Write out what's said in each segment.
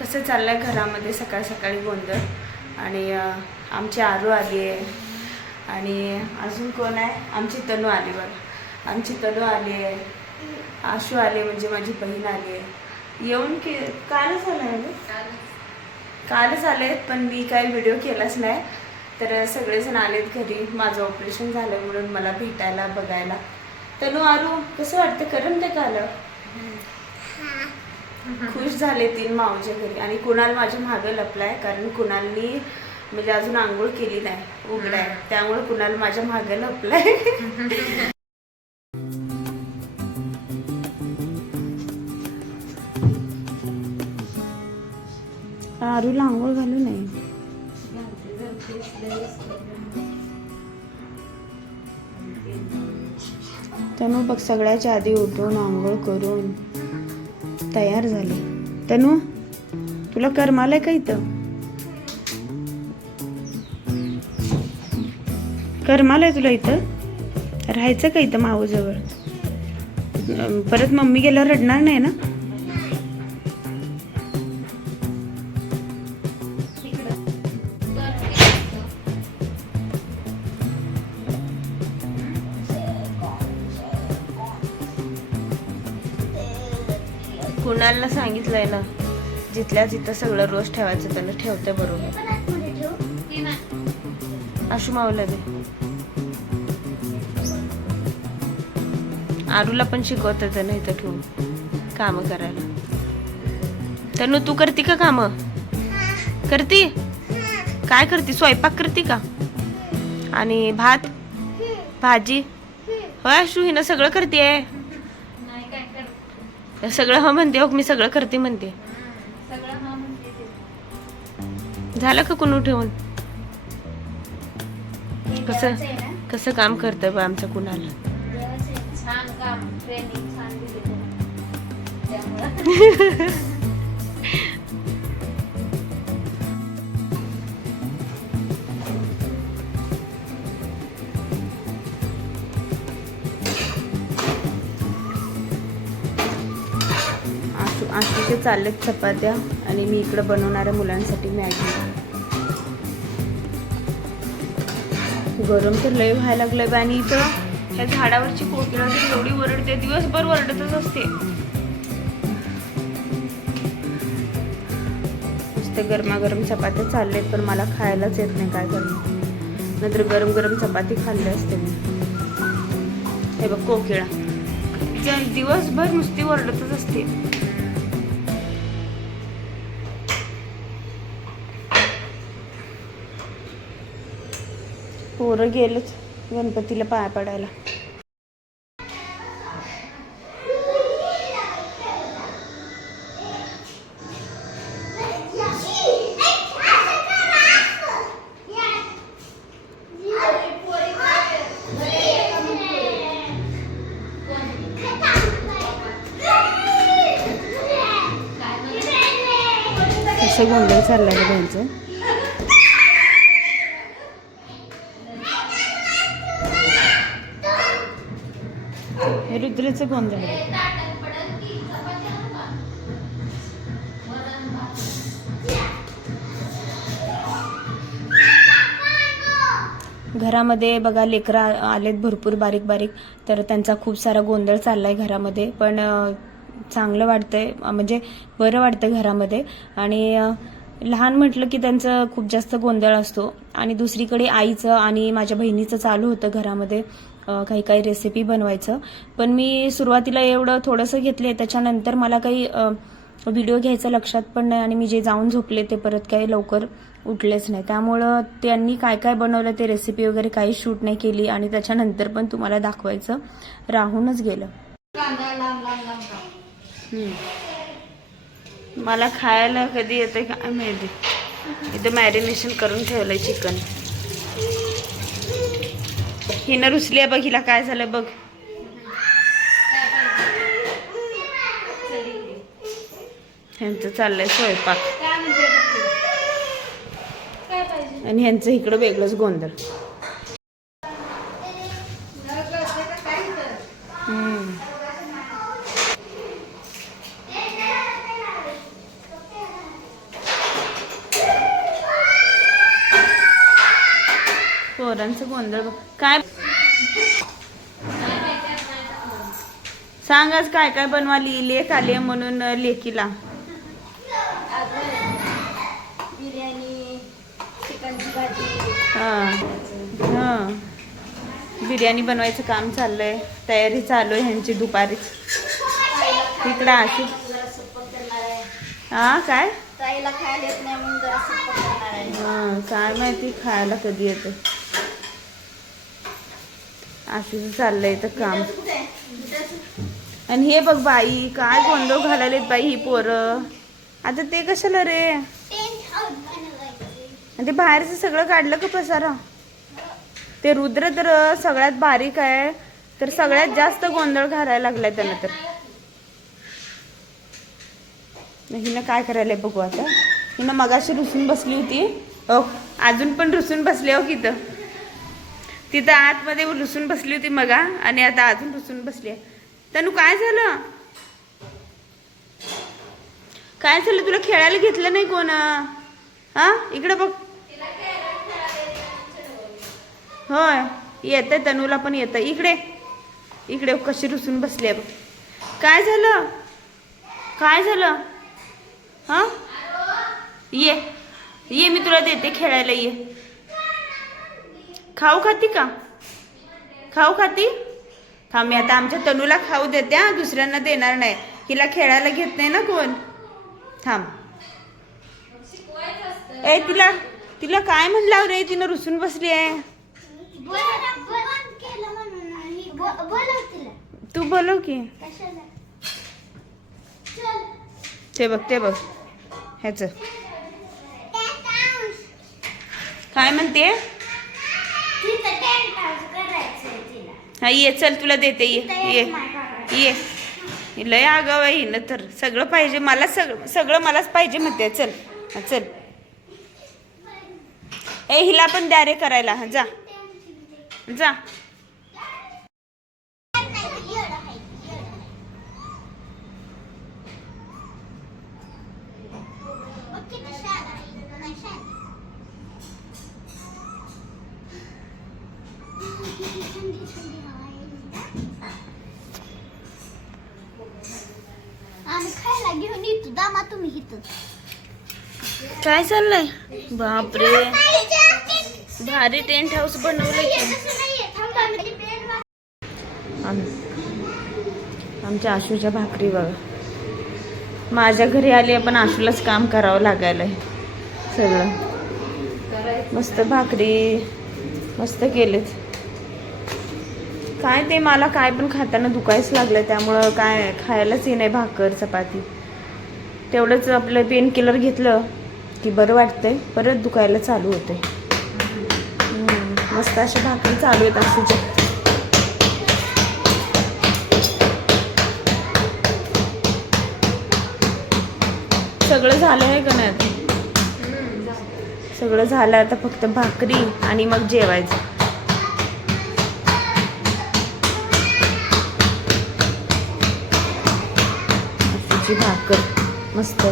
कसं चाललंय घरामध्ये सकाळ सकाळी गोंधळ. आणि आमची आरू आली आहे आणि अजून कोण आहे, आमची तनू आली बघा. आमची तनू आली आहे, आशू आले म्हणजे माझी बहीण आली आहे. येऊन की कालच आलं आहे, कालच आले आहेत, पण मी काही व्हिडिओ केलाच नाही. तर सगळेजण आलेत घरी. माझं ऑपरेशन झालं म्हणून मला भेटायला बघायला. तनू आरू कसं वाटतं, करमते का आलं? खुश झाले 3 मावच्या घरी. आणि कुणाल माझ्या मागं लपलाय, कारण कुणालनी म्हणजे अजून आंघोळ केली नाही, उघडाय, त्यामुळे कुणाल माझ्या मागं लपलाय. आरूला आंघोळ घालू नये. तनू बघ सगळ्याच्या आधी उठून आंघोळ करून तयार झाले. तनू तुला करमालय का इथं? करमालय तुला इथं? राहायचं का इथं माऊजवळ? परत मम्मी गेल्यावर रडणार नाही ना? कुणाला सांगितलंय ना, जिथल्या जिथं सगळं रोज ठेवायचं त्याला ठेवते बरोबर. आशू मावला दे. आरूला पण शिकवत ना इथं ठेवून काम करायला. तनु तू करते का काम? करती? काय करते? स्वयंपाक करते का? आणि भात भाजी? होय आशू हिनं सगळं करते. सगळं हा म्हणते, मी सगळं करते म्हणते. झालं का कुणू ठेवून? कसं कसं काम करतंय बा आमचं कुणाला. आशूचे चाललेत चपात्या आणि मी इकडं बनवणाऱ्या मुलांसाठी मॅगी. गरम तर लय व्हायला लागलंय. आणि इथं ह्या झाडावरची कोकिळा तर एवढी वरडते, दिवसभर वरडतच असते. नुसते गरमागरम चपात्या चाललेत, पण मला खायलाच येत नाही. काय करणार, नंतर गरम गरम चपाती खाल्ली असते मी. हे बघ कोकिळा दिवसभर नुसती वरडतच असते. पोरं गेलंच गणपतीला पाया पडायला. कसं गोंधळ चाललाय का त्यांचं? हे रुद्रेचं गोंधळ. घरामध्ये बघा लेकरं आलेत भरपूर बारीक बारीक, तर त्यांचा खूप सारा गोंधळ चाललाय घरामध्ये. पण चांगलं वाटतंय, म्हणजे बरं वाटतं घरामध्ये. आणि लहान म्हटलं की त्यांचं खूप जास्त गोंधळ असतो. आणि दुसरीकडे आईचं आणि माझ्या बहिणीचं चालू होतं घरामध्ये काही काही रेसिपी बनवायचं. पण मी सुरुवातीला एवढं थोडंसं घेतले, त्याच्यानंतर मला काही व्हिडिओ घ्यायचं लक्षात पण नाही. आणि मी जे जाऊन झोपले ते परत काही लवकर उठलेच नाही. त्यामुळं त्यांनी काय काय बनवलं ते रेसिपी वगैरे काही शूट नाही केली. आणि त्याच्यानंतर पण तुम्हाला दाखवायचं राहूनच गेलं. मला खायला कधी येते काय माहिती. इथं मॅरिनेशन करून ठेवलंय चिकन. हिनं रुसली आहे बघ, हिला काय झालं बघ. ह्यांचं चाललंय स्वयंपाक आणि ह्यांचं इकडं वेगळंच गोंधळ. पोरांचं गोंधळ बघ. काय सांग आज काय काय बनवाली? लेक आली म्हणून लेकीला. बिर्याणी, चिकनची भाजी. हा बिर्याणी बनवायचं काम चाललंय. तयारी चालू आहे ह्यांची दुपारीच. इकडं अशी हा काय ताईला खायला येत नाही म्हणून जरा सुप्पा करणार आहे. हा काय माहिती खायला कधी येतं. असं चाललंय तर काम. आणि हे बघ बाई काय गोंधळ घालायलेत बाई ही पोरं. आता ते कशाला रे? आणि ते बाहेरचं सगळं काढलं का पसारा? ते रुद्र तर सगळ्यात बारीक आहे, तर सगळ्यात जास्त गोंधळ घालायला लागलाय त्यानं. तर हिनं काय करायला बघू आता. हिनं मगाशी रुसून बसली होती. अजून पण रुसून बसले हो तिथं. तिथं आतमध्ये रुसून बसली होती मगा, आणि आता अजून रुसून बसली आहे. तनु काय झालं? काय झालं? तुला खेळायला घेतलं नाही कोण? हा इकडे बघ. होय येतंय, तनूला पण येतं. इकडे इकडे कशी रुसून बसली आहे बघ. काय झालं? काय झालं? हा ये ये मी तुला देते खेळायला. ये खाऊ खाती का? खाऊ खाती? थांब मी आता आमच्या तनूला खाऊ देते, दुसऱ्यांना देणार नाही. हिला खेळायला घेत नाही ना कोण. थांब. ए तिला तिला काय म्हणलं रे? तिनं रुसून बसली आहे. तू बोलव की. ते बघ ते बघ ह्याच काय म्हणते. हा ये चल तुला देते. ये ये ये लय आगाव आहे हिनं तर. सगळं पाहिजे मला, सगळं मलाच पाहिजे म्हणते. चल चल. ए हिला पण द्या रे करायला. जा जा. काय चाललंय? बापरे भारी टेंट हाऊस बनवलंय की. आमच्या आशूच्या भाकरी बघा. माझ्या घरी आली पण आशूलाच काम करावं लागायलंय सगळं. मस्त भाकरी मस्त केलेत. काय ते मला काय पण खाताना दुखायच लागलं, त्यामुळं काय खायलाच ये नाही भाकर चपाती. तेवढंच आपलं पेन किलर घेतलं की बरं वाटतंय, परत दुखायला चालू होते. मस्त अशा भाकरी चालू आहेत आशूच्या. सगळं झालं आहे का नाही? सगळं झालं आता फक्त भाकरी आणि मग जेवायचं. आशूची भाकर मस्त.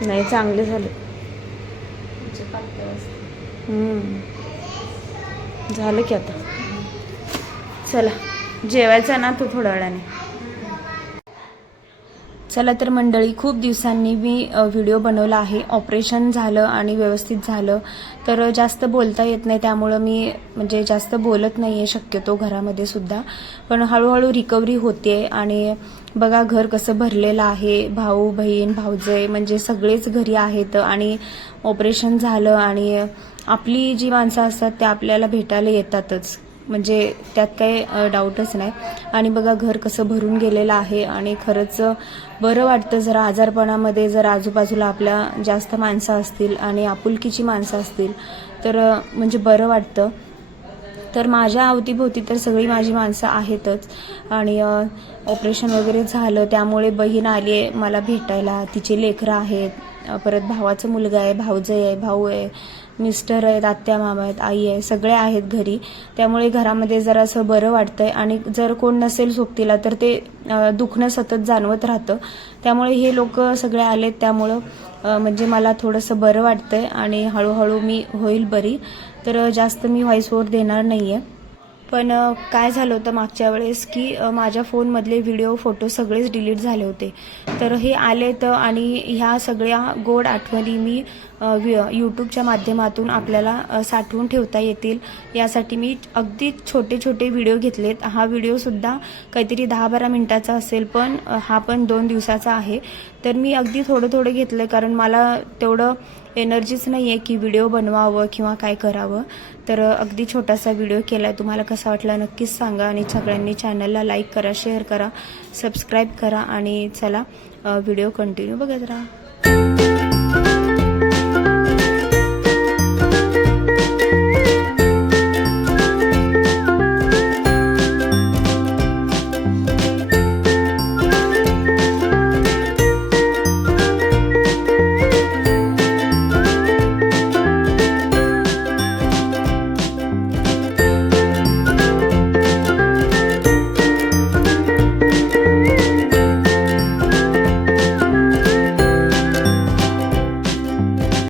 नाही चांगले झाले. झालं की आता चला जेवायचं ना तू थोड्या वेळाने. चला तर मंडळी, खूप दिवसांनी मी व्हिडिओ बनवला आहे. ऑपरेशन झालं आणि व्यवस्थित झालं, तर जास्त बोलता येत नाही, त्यामुळं मी म्हणजे जास्त बोलत नाही आहे शक्यतो घरामध्ये सुद्धा. पण हळूहळू रिकव्हरी होते. आणि बघा घर कसं भरलेलं आहे. भाऊ बहीण भाऊजय म्हणजे सगळेच घरी आहेत. आणि ऑपरेशन झालं आणि आपली जी माणसं असतात ते आपल्याला भेटायला येतातच, म्हणजे त्यात काही डाऊटच नाही. आणि बघा घर कसं भरून गेलेलं आहे. आणि खरंच बरं वाटतं जरा आजारपणामध्ये जर आजूबाजूला आपल्या जास्त माणसं असतील आणि आपुलकीची माणसं असतील तर म्हणजे बरं वाटतं. तर माझ्या अवतीभोवती तर सगळी माझी माणसं आहेतच. आणि ऑपरेशन वगैरे झालं त्यामुळे बहीण आली आहे मला भेटायला. तिचे लेकरं आहेत परत भावाचा मुलगा आहे, भाऊजाई आहे, भाऊ आहे, मिस्टर आहेत, आत्या मामा आहेत, आई आहे, सगळे आहेत घरी. त्यामुळे घरामध्ये जरा असं बरं वाटतंय. आणि जर कोण नसेल सोबतीला तर ते दुखणं सतत जाणवत राहतं. त्यामुळे हे लोक सगळे आलेत, त्यामुळं म्हणजे मला थोडंसं बरं वाटतंय आणि हळूहळू मी होईल बरी. तर जास्त मी व्हॉइस ओव्हर देणार नाही आहे. पण काय झालं होतं मागच्या वेळेस की माझ्या फोनमधले व्हिडिओ फोटो सगळेच डिलीट झाले होते. तर हे आलेत आणि ह्या सगळ्या गोड आठवणी मी यूट्यूबच्या माध्यमातून आपल्याला साठवून ठेवता येतील यासाठी मी अगदी छोटे छोटे व्हिडिओ घेतलेत. हा व्हिडिओसुद्धा काहीतरी 10-12 मिनिटाचा असेल, पण हा पण 2 दिवसाचा आहे. तर मी अगदी थोडं थोडं घेतलं कारण मला तेवढं एनर्जीच नाही आहे की व्हिडिओ बनवावं किंवा काय करावं. तर अगदी छोटासा व्हिडिओ केला आहे. तुम्हाला कसा वाटला नक्कीच सांगा आणि सगळ्यांनी चॅनलला लाईक करा, शेअर करा, सबस्क्राईब करा आणि चला व्हिडिओ कंटिन्यू बघत राहा.